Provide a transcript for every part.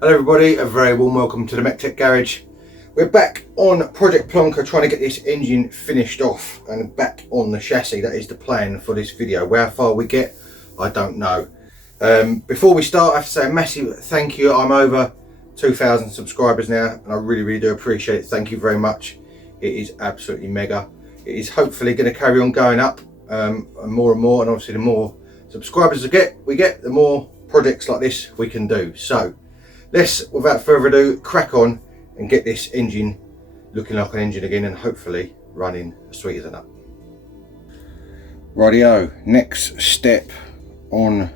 Hello everybody, a very warm welcome to the MEC-TEC garage. We're back on Project Plonker trying to get this engine finished off and back on the chassis. That is the plan for this video. Where far we get, I don't know. Before we start, I have to say a massive thank you. I'm over 2,000 subscribers now and I really do appreciate it. Thank you very much. It is absolutely mega. It is hopefully going to carry on going up and more, and obviously the more subscribers we get, the more projects like this we can do. So let's, without further ado, crack on and get this engine looking like an engine again and hopefully running as sweet as a nut. Rightio, next step on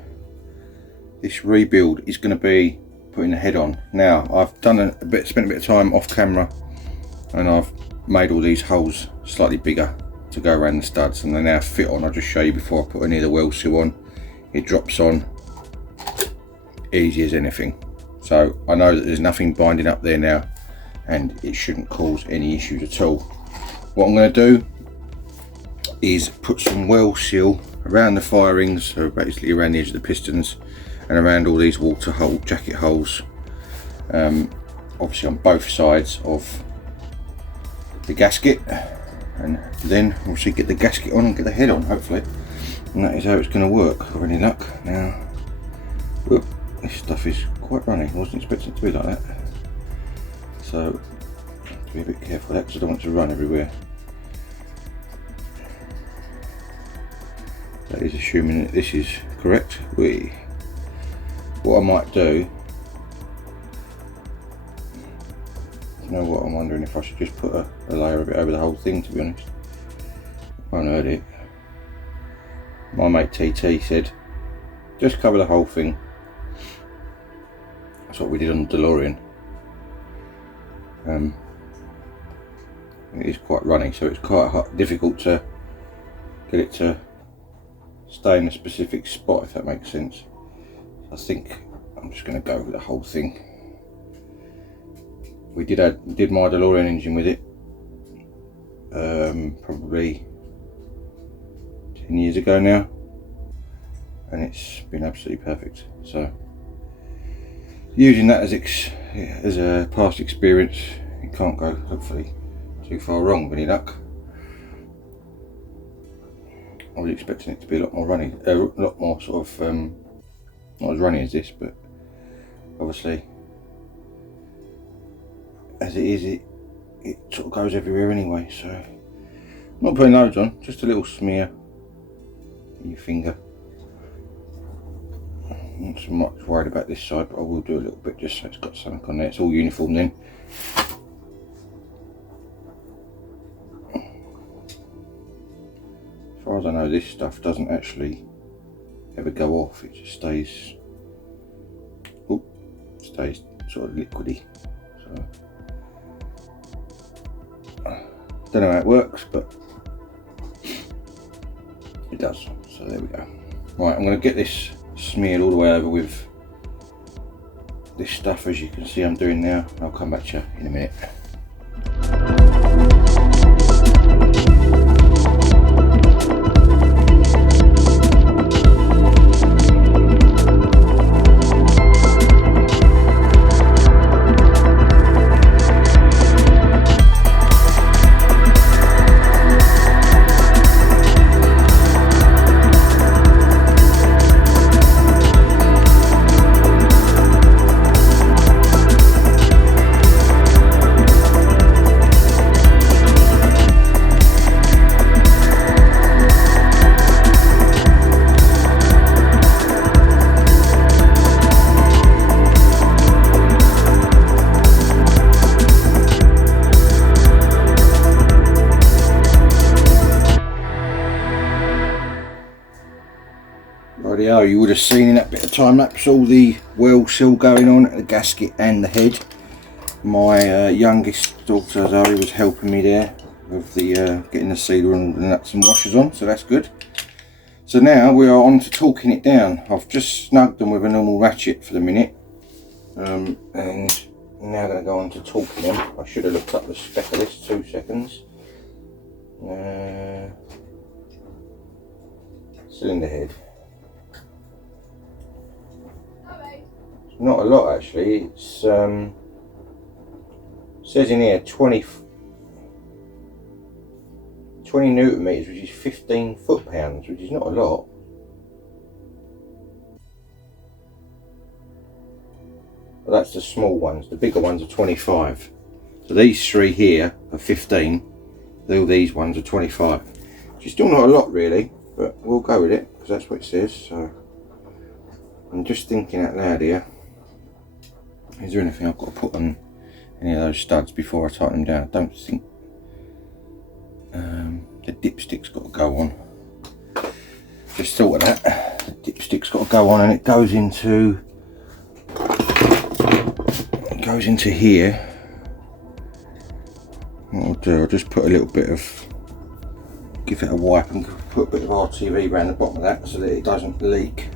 this rebuild is going to be putting the head on. Now I've spent a bit of time off camera and I've made all these holes slightly bigger to go around the studs and they now fit on. I'll just show you before I put any of the well seal on. It drops on easy as anything. So I know that there's nothing binding up there now and it shouldn't cause any issues at all. What I'm going to do is put some well seal around the firings, so basically around the edge of the pistons and around all these water hole jacket holes, obviously on both sides of the gasket, and then obviously get the gasket on and get the head on hopefully, and that is how it's going to work with any luck. Now whoop, this stuff is quite runny. I wasn't expecting it to be like that, so I have to be a bit careful of that because I don't want it to run everywhere. That is assuming that this is correct. What I might do, you know what, I'm wondering if I should just put a layer of it over the whole thing, to be honest. I haven't heard it. My mate TT said just cover the whole thing. That's what we did on the DeLorean. It is quite runny, so it's quite difficult to get it to stay in a specific spot, if that makes sense. I think I'm just going to go with the whole thing. We did my DeLorean engine with it probably 10 years ago now, and it's been absolutely perfect. So using that as a past experience, you can't go hopefully too far wrong with any luck. I was expecting it to be a lot more runny, a lot more sort of not as runny as this, but obviously as it is, it sort of goes everywhere anyway. So I'm not putting loads on, just a little smear in your finger. I'm not so much worried about this side, but I will do a little bit just so it's got something on there. It's all uniform then. As far as I know, this stuff doesn't actually ever go off, it just stays sort of liquidy. So don't know how it works, but it does. So there we go. Right, I'm going to get this smeared all the way over with this stuff, as you can see I'm doing now. I'll come back to you in a minute. You would have seen in that bit of time lapse all the well seal going on at the gasket and the head. My youngest daughter Zoe was helping me there with the getting the sealer and the nuts and washers on, so that's good. So now we are on to torquing it down. I've just snugged them with a normal ratchet for the minute, and now going to go on to torquing them. I should have looked up the spec of this, 2 seconds. Cylinder head. Not a lot actually. It's says in here 20 newton meters, which is 15 foot-pounds, which is not a lot. Well, that's the small ones. The bigger ones are 25. So these three here are 15. All these ones are 25. Which is still not a lot really, but we'll go with it because that's what it says. So I'm just thinking out loud here. Is there anything I've got to put on any of those studs before I tighten them down? I don't think the dipstick's got to go on. Just thought of that. The dipstick's got to go on, and it goes into here. What I'll do, I'll just put a little bit of, give it a wipe and put a bit of RTV around the bottom of that so that it doesn't leak.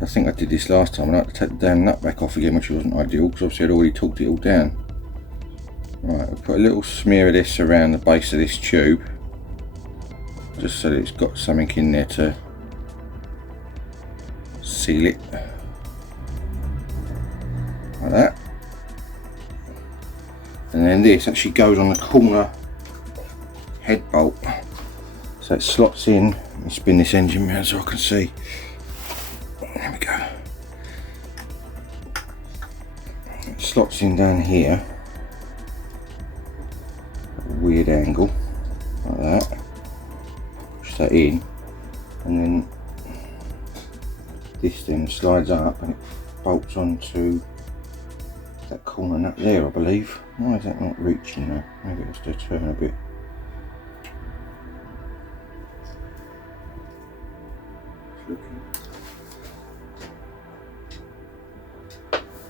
I think I did this last time. I had to take the damn nut back off again, which wasn't ideal because obviously I'd already torqued it all down. Right, we'll put a little smear of this around the base of this tube, just so that it's got something in there to seal it, like that. And then this actually goes on the corner head bolt, so it slots in. Let me spin this engine around so I can see. There we go. It slots in down here, at a weird angle, like that. Push that in, and then this then slides up and it bolts onto that corner nut there, I believe. Why is that not reaching now? Maybe it has to turn a bit.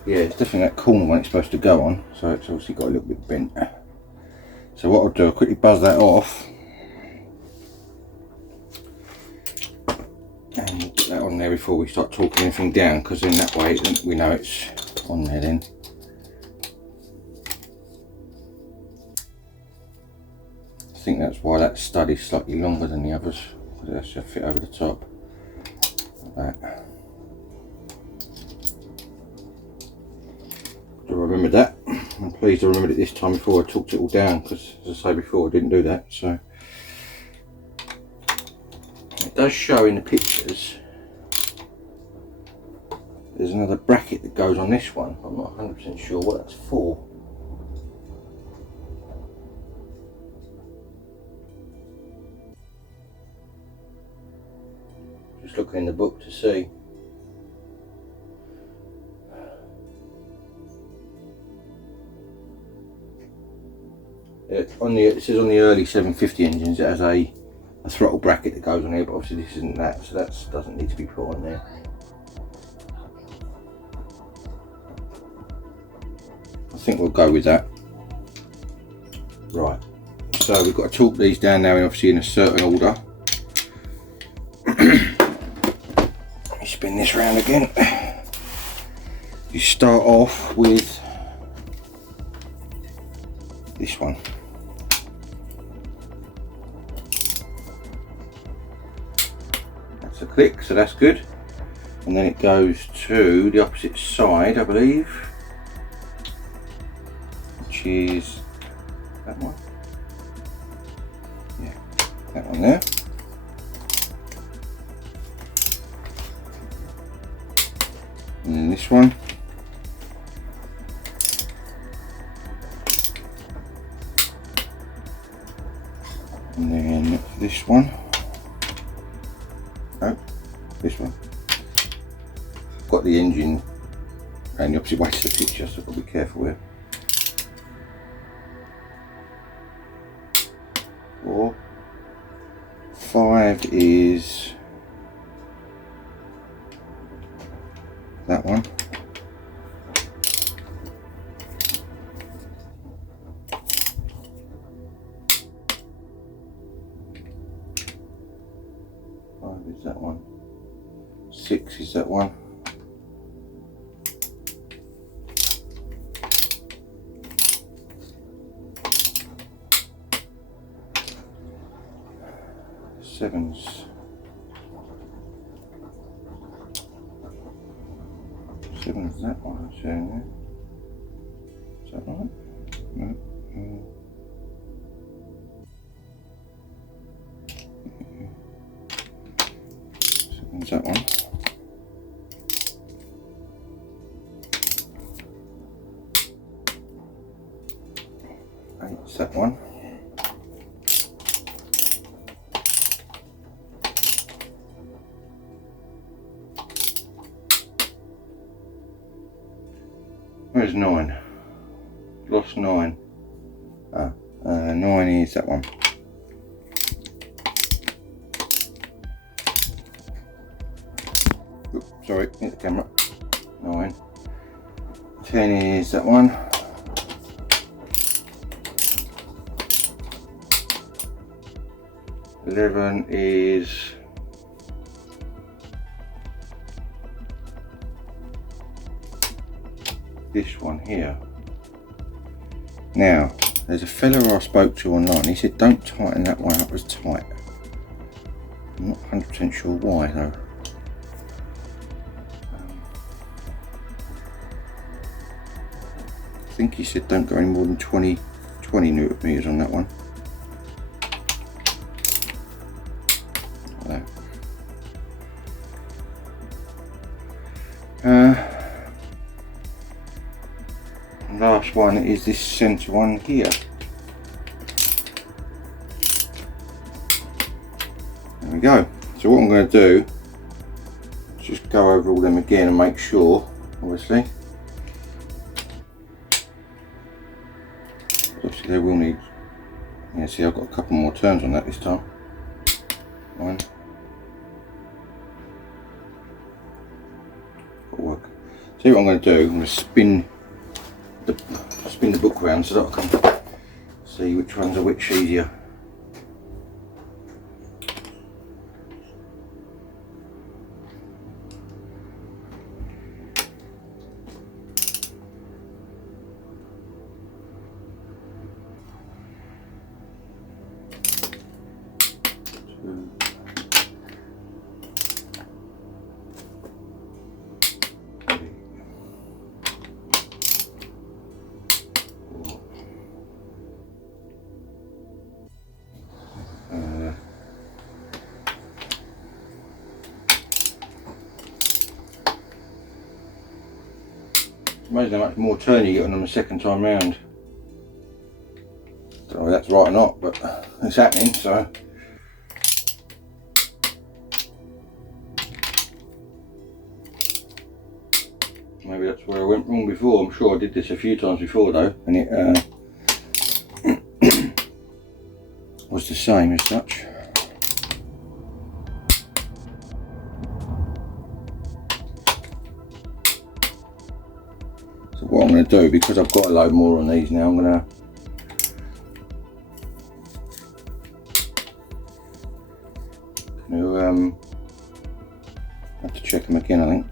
Yeah, it's definitely that corner one it's supposed to go on, so it's obviously got a little bit bent. So what I'll do, I'll quickly buzz that off and we'll put that on there before we start torquing anything down, because then that way we know it's on there then. I think that's why that stud is slightly longer than the others, because it has to fit over the top, like that. I remembered that. I'm pleased I remembered it this time before I torqued it all down, because as I say before I didn't do that. So it does show in the pictures there's another bracket that goes on this one. I'm not 100% sure what that's for. Just looking in the book to see. It says on the early 750 engines it has a throttle bracket that goes on here, but obviously this isn't that, so that doesn't need to be put on there. I think we'll go with that. Right, so we've got to torque these down now, obviously in a certain order. Let me spin this round again. You start off with this one. That's a click, so that's good. And then it goes to the opposite side, I believe, which is that one. Yeah, that one there. And then this one. And then this one. Oh, this one. I've got the engine going the opposite way to the picture, so I've got to be careful here. 4. 5 is that one. Is that one. 6 is that one. sevens. Sevens, that one, showing there. Is that right? No. Sevens, that one. Eight's that one. Where's 9? Lost 9. Ah, 9 is that one. Oops, sorry, hit the camera. 9. 10 is that one. 11 is this one here. Now, there's a fella I spoke to online, he said don't tighten that one up as tight. I'm not 100% sure why though. I think he said don't go any more than 20 newton meters on that one. Like that. Last one is this centre one here. There we go. So what I'm going to do is just go over all them again and make sure, obviously. Obviously they will need, yeah, see I've got a couple more turns on that this time. One. Got to work. See what I'm going to do, I'm going to spin the book around so that I can see which ones are which easier. Amazing how much more turn you get on them the second time round. Don't know if that's right or not, but it's happening, so. Maybe that's where I went wrong before. I'm sure I did this a few times before though, and it was the same as such. So what I'm going to do, because I've got a load more on these now, I'm going to have to check them again, I think.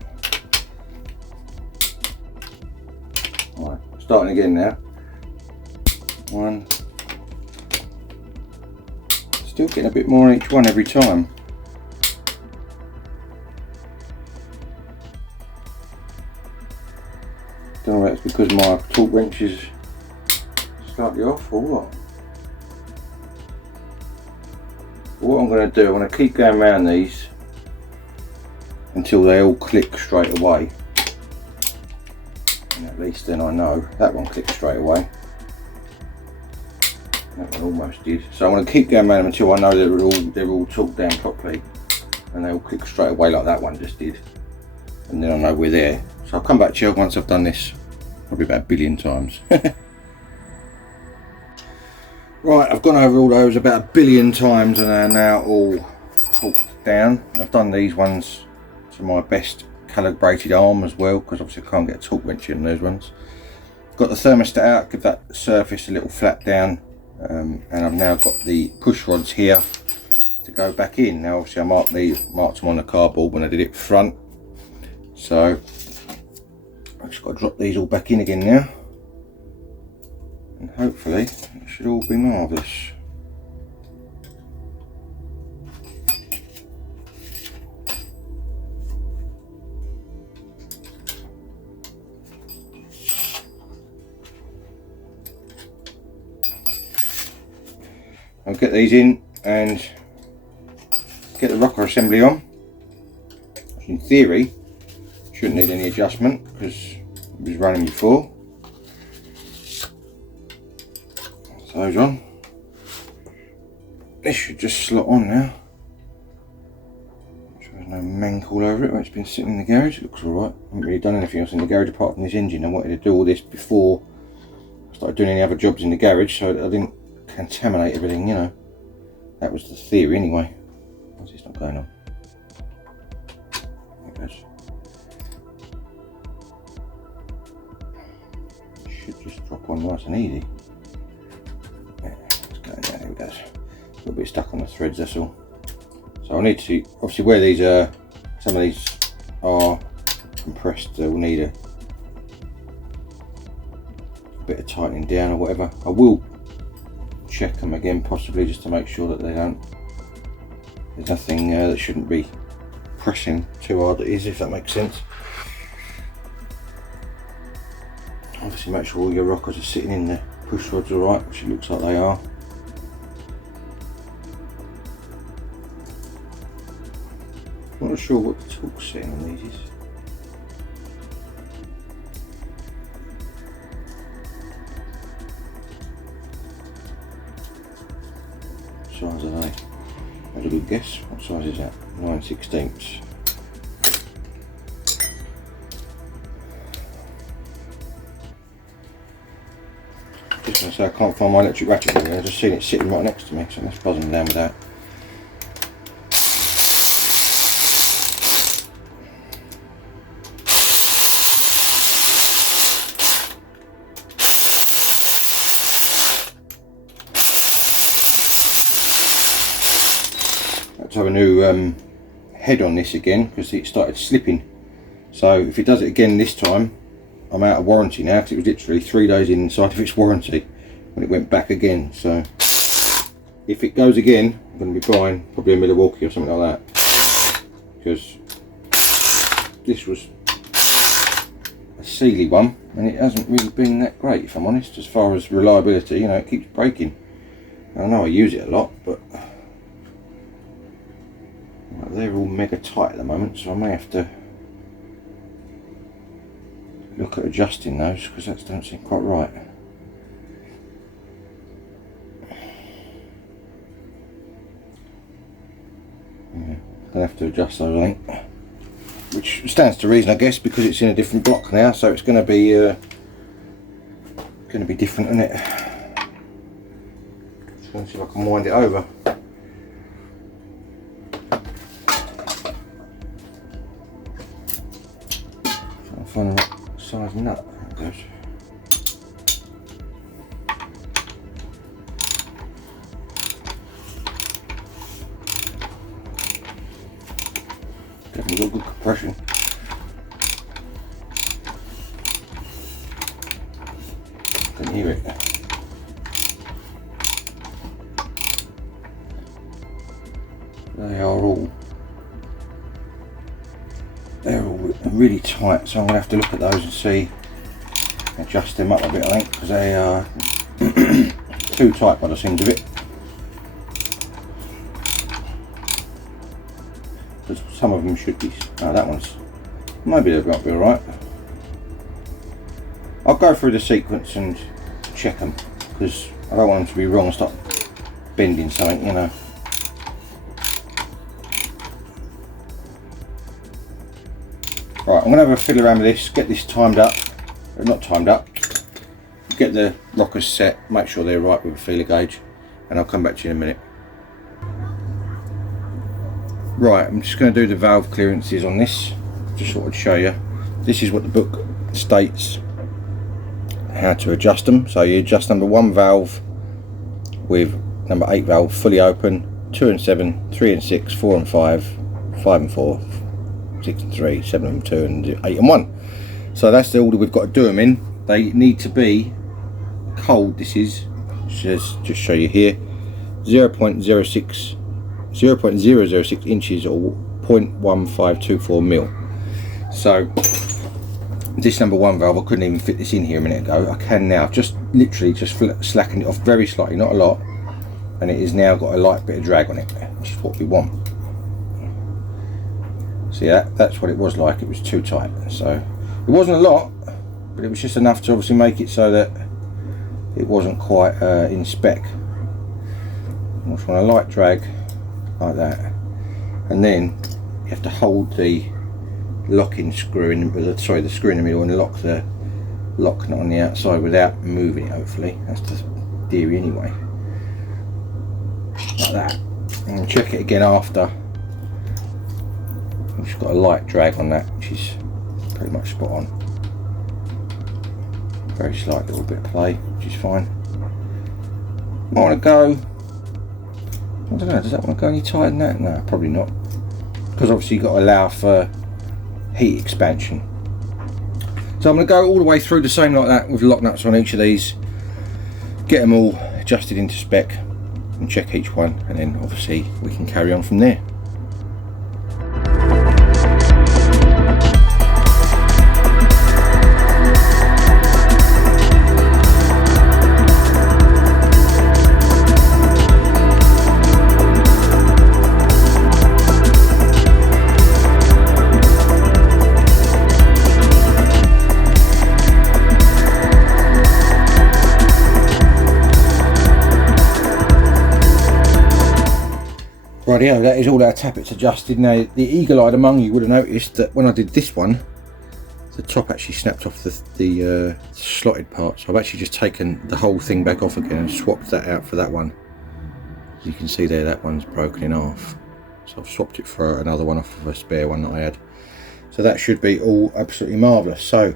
Right, starting again now. One. Still getting a bit more on each one every time. Don't know if that's because my torque wrench is slightly off or what. But what I'm going to do, I'm going to keep going around these until they all click straight away. And at least then I know that one clicked straight away. That one almost did. So I'm going to keep going around them until I know they're all torqued down properly, and they all click straight away like that one just did. And then I know we're there. So I'll come back to you once I've done this, probably about 1 billion times. Right, I've gone over all those about 1 billion times and they're now all torqued down. I've done these ones to my best calibrated arm as well, because obviously I can't get a torque wrench in those ones. Got the thermostat out, give that surface a little flat down, and I've now got the push rods here to go back in. Now obviously I marked them on the cardboard when I did it front, so I've just got to drop these all back in again now, and hopefully it should all be marvellous. I'll get these in and get the rocker assembly on. In theory, shouldn't need any adjustment because it was running before. Those on. This should just slot on now. Make sure there's no mank all over it when it's been sitting in the garage. It looks alright. I haven't really done anything else in the garage apart from this engine. I wanted to do all this before I started doing any other jobs in the garage so that I didn't contaminate everything, you know. That was the theory anyway. What's this not going on? There it goes. It should just drop on nice and easy. Yeah, it's going down, there it goes. A little bit stuck on the threads, that's all. So I need to, obviously where these are, some of these are compressed, we'll need a bit of tightening down or whatever. I will check them again possibly just to make sure that they don't, there's nothing that shouldn't be pressing too hard, that is, if that makes sense. Obviously make sure all your rockers are sitting in the push rods alright, which it looks like they are. I'm not sure what the torque setting on these is. What size are they? That's a good guess. What size is that? 9/16. Just going to say I can't find my electric ratchet here. I've just seen it sitting right next to me, so let's buzz them down with that. To have a new head on this again because it started slipping, so if it does it again this time I'm out of warranty now, because it was literally 3 days inside of its warranty when it went back again. So if it goes again I'm going to be buying probably a Milwaukee or something like that, because this was a Sealy one and it hasn't really been that great, if I'm honest, as far as reliability. You know, it keeps breaking. I know I use it a lot, but they're all mega tight at the moment, so I may have to look at adjusting those because that don't seem quite right. Yeah, gonna have to adjust those, I think, which stands to reason, I guess, because it's in a different block now, so it's going to be different, isn't it? Just going to see if I can wind it over. Find the right size nut. There it goes. Definitely got good compression. I can hear it. They're all really tight, so I'm going to have to look at those and see, adjust them up a bit, I think, because they are too tight by the seams of it. Because some of them should be, that one's, maybe they might be alright. I'll go through the sequence and check them, because I don't want them to be wrong and start bending something, you know. Right, I'm going to have a fiddle around with this, get this timed up, or not timed up, get the rockers set, make sure they're right with a feeler gauge, and I'll come back to you in a minute. Right, I'm just going to do the valve clearances on this, just thought I'd show you. This is what the book states how to adjust them. So you adjust number 1 valve with number 8 valve fully open, 2 and 7, 3 and 6, 4 and 5, 5 and 4, 6 and 3, 7 and 2 and 8 and 1. So that's the order we've got to do them in. They need to be cold. This is, just show you here, 0.006 inches or 0.1524 mil. So this number 1 valve, I couldn't even fit this in here a minute ago. I can now, just literally just slacken it off very slightly, not a lot, and it has now got a light bit of drag on it, which is what we want. See that's what it was like. It was too tight, so it wasn't a lot, but it was just enough to obviously make it so that it wasn't quite in spec. I just want a light drag like that, and then you have to hold the locking screw in, the screw in the middle, and lock the lock nut on the outside without moving it. Hopefully that's the theory anyway, like that. And check it again after. It's got a light drag on that, which is pretty much spot on. Very slight little bit of play, which is fine. I want to go, I don't know, does that want to go any tighter than that? No, probably not, because obviously you've got to allow for heat expansion. So I'm going to go all the way through the same like that with lock nuts on each of these, get them all adjusted into spec and check each one, and then obviously we can carry on from there. Rightio, that is all our tappets adjusted. Now the eagle-eyed among you would have noticed that when I did this one, the top actually snapped off the slotted part, so I've actually just taken the whole thing back off again and swapped that out for that one. You can see there, that one's broken in half, so I've swapped it for another one off of a spare one that I had. So that should be all absolutely marvellous. So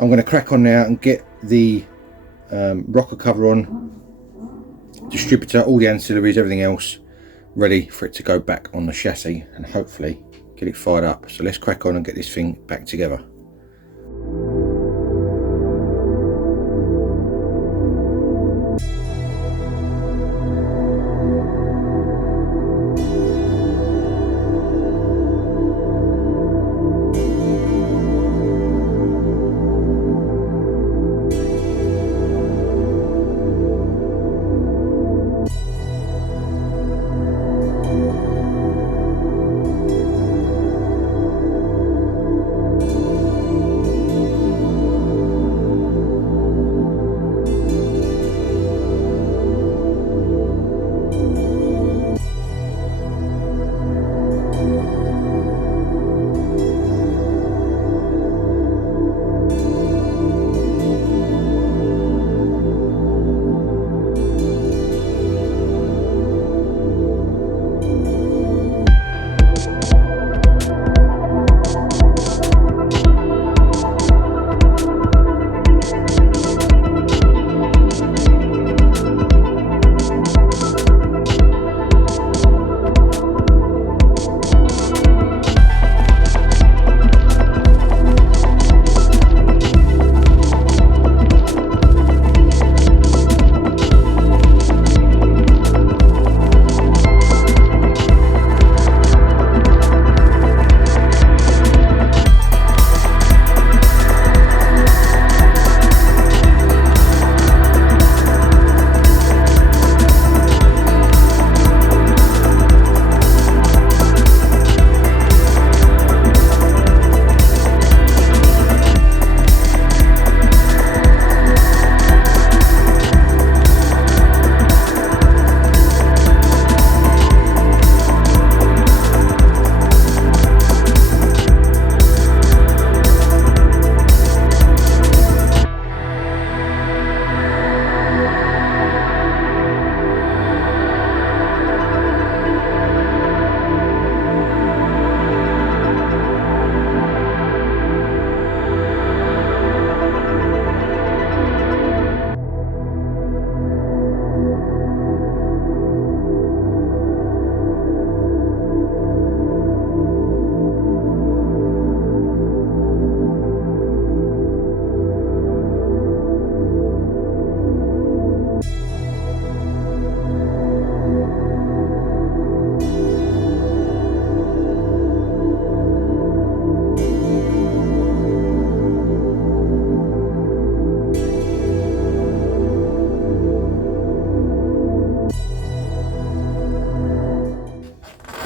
I'm going to crack on now and get the rocker cover on, distributor, all the ancillaries, everything else ready for it to go back on the chassis, and hopefully get it fired up. So let's crack on and get this thing back together.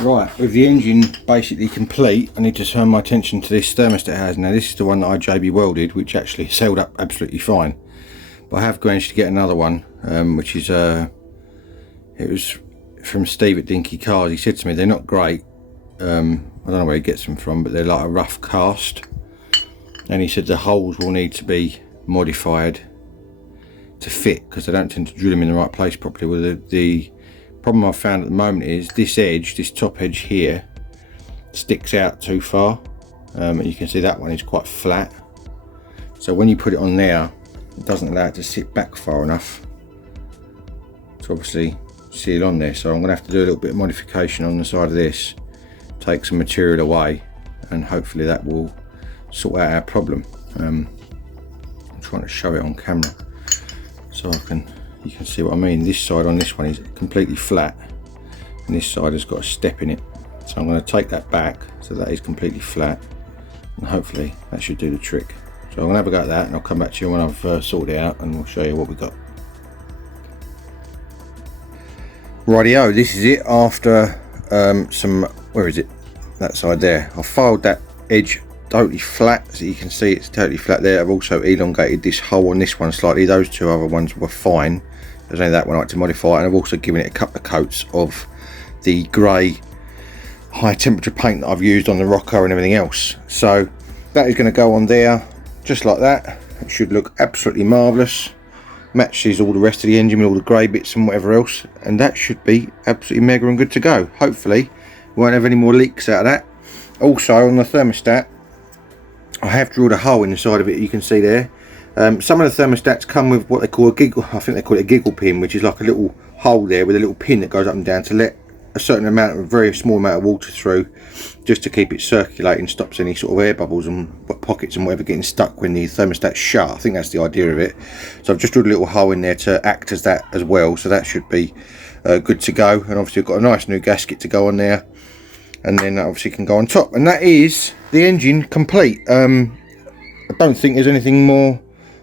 Right, with the engine basically complete, I need to turn my attention to this thermostat it has. Now this is the one that I JB welded, which actually held up absolutely fine. But I have managed to get another one, which is, it was from Steve at Dinky Cars. He said to me they're not great. I don't know where he gets them from, but they're like a rough cast. And he said the holes will need to be modified to fit, because they don't tend to drill them in the right place properly. Well, the problem I've found at the moment is this edge, this top edge here, sticks out too far. You can see that one is quite flat. So when you put it on there, it doesn't allow it to sit back far enough to obviously seal on there. So I'm going to have to do a little bit of modification on the side of this, take some material away, and hopefully that will sort out our problem. I'm trying to show it on camera so you can see what I mean. This side on this one is completely flat, and this side has got a step in it. So I'm going to take that back so that is completely flat, and hopefully that should do the trick. So I'm going to have a go at that, and I'll come back to you when I've sorted it out, and we'll show you what we got. Rightio, this is it after where is it? That side there. I filed that edge totally flat, so you can see it's totally flat there. I've also elongated this hole on this one slightly. Those two other ones were fine. There's only that one I like to modify, and I've also given it a couple of coats of the grey high temperature paint that I've used on the rocker and everything else. So that is going to go on there just like that. It should look absolutely marvellous. Matches all the rest of the engine with all the grey bits and whatever else, and that should be absolutely mega and good to go. Hopefully we won't have any more leaks out of that. Also on the thermostat, I have drilled a hole in the side of it, you can see there. Some of the thermostats come with what they call a giggle, I think they call it a giggle pin, which is like a little hole there with a little pin that goes up and down to let a certain amount, a very small amount of water through, just to keep it circulating, stops any sort of air bubbles and pockets and whatever getting stuck when the thermostat's shut. I think that's the idea of it. So I've just drilled a little hole in there to act as that as well, so that should be good to go. And obviously I've got a nice new gasket to go on there, and then that obviously can go on top, and that is the engine complete. I don't think there's anything more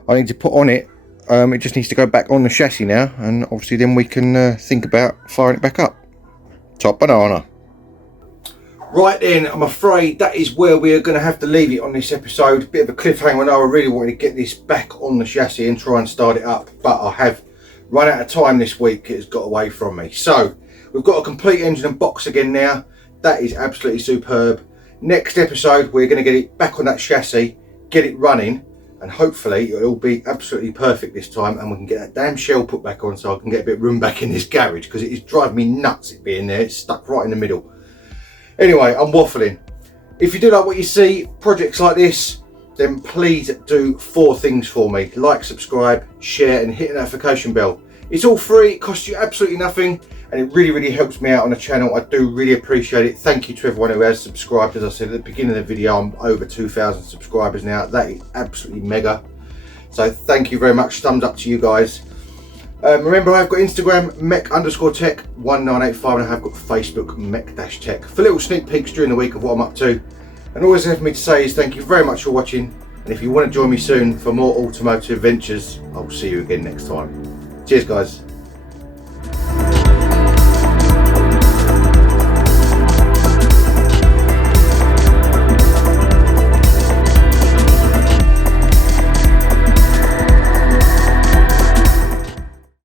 I need to put on it. It just needs to go back on the chassis now, and obviously then we can think about firing it back up. Top banana. Right then, I'm afraid that is where we are going to have to leave it on this episode. Bit of a cliffhanger. I know I really wanted to get this back on the chassis and try and start it up, but I have run out of time this week. It has got away from me. So we've got a complete engine and box again now. That is absolutely superb. Next episode, we're going to get it back on that chassis, get it running, and hopefully it'll all be absolutely perfect this time, and we can get that damn shell put back on so I can get a bit of room back in this garage, because it is driving me nuts it being there. It's stuck right in the middle. Anyway, I'm waffling. If you do like what you see, projects like this, then please do 4 things for me. Like, subscribe, share, and hit the notification bell. It's all free, it costs you absolutely nothing, and it really helps me out on the channel. I do really appreciate it. Thank you to everyone who has subscribed. As I said at the beginning of the video, I'm over 2,000 subscribers now. That is absolutely mega. So thank you very much. Thumbs up to you guys. Remember, I've got Instagram, MEC_TEC1985, and I've got Facebook, MEC-TEC, for little sneak peeks during the week of what I'm up to. And all there's left for me to say is thank you very much for watching. And if you want to join me soon for more automotive ventures, I'll see you again next time. Cheers, guys.